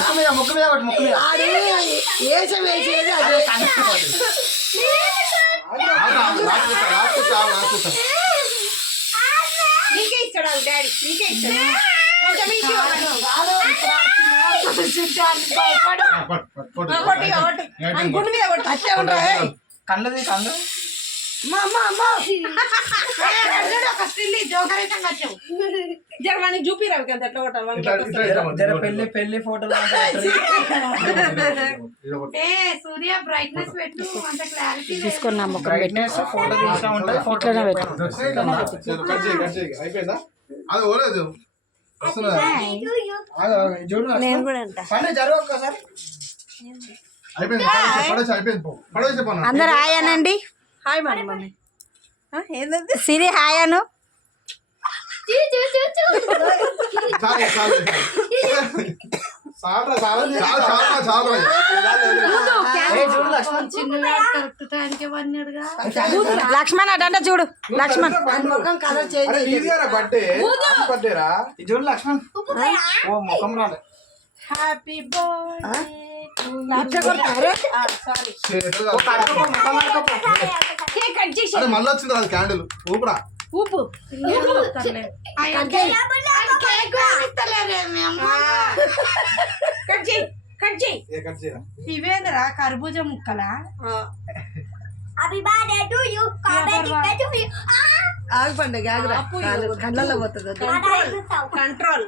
ముక్కు మీద ముక్కు మీద నీకే ఇస్తాడు డాడీ, నీకే ఇస్తాడు. గుండు మీద కొట్టు. కళ్ళది కళ్ళు జరవానికి చూపిరావు కదా అట్లా కొట్టాలి. పెళ్లి ఫోటోలు సూర్య బ్రైట్నెస్ పెట్టు, అంత క్లారిటీ తీసుకున్నా బ్రైట్నెస్ ఫోటో తీసా ఉంటుంది ఫోటోనే పెట్టు. అయిపోయిందా? అది ఓలేదు నేను కూడా అంట. జరుగు ఒక్కసారి. అయిపోయింది. పడేసి పో. అందరు హాయ్ అనండి. Hi mummy. మమ్మీ ఏంటంటే సిరి హాయ్ అను. లక్ష్మణ్ అటంట చూడు. లక్ష్మణ్ చూడు లక్ష్మణ్. ఓ ముఖం రాలే. Happy birthday. మళ్ళీ వచ్చింది అది క్యాండిల్ ఊపురా. ఊపు ఇవేంద్రా కర్బూజా ముక్కలా? ఆగపండి కళ్ళల్లో పోతుంది. కంట్రోల్.